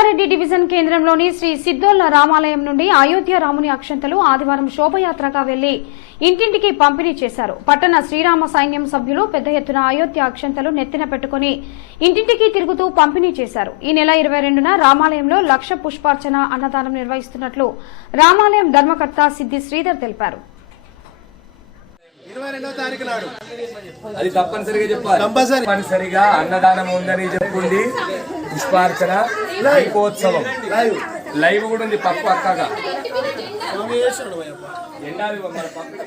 Yellareddy division కేంద్రంలోని శ్రీ సిద్దోళ్ల రామాలయం నుండి అయోధ్య రాముని అక్షంతలు ఆదివారం శోభయాత్రగా వెళ్లి ఇంటింటికి పంపిణీ చేశారు. పట్టణ శ్రీరామ సైన్యం సభ్యులు పెద్ద ఎత్తున అయోధ్య అక్షంతలు నెత్తిన పెట్టుకుని ఇంటింటికి తిరుగుతూ పంపిణీ చేశారు. ఈ నెల 22న రామాలయంలో 1,00,000 పుష్పార్చన అన్నదానం నిర్వహిస్తున్నట్లు రామాలయం ధర్మకర్త సిద్ది శ్రీధర్ తెలిపారు. అది తప్పనిసరిగా చెప్పాలి. తప్పనిసరిగా అన్నదానం ఉందని చెప్పుంది. పుష్పార్చన, దీపోత్సవం లైవ్ కూడా ఉంది. పప్పు అక్కగా ఎండాలి మన పక్క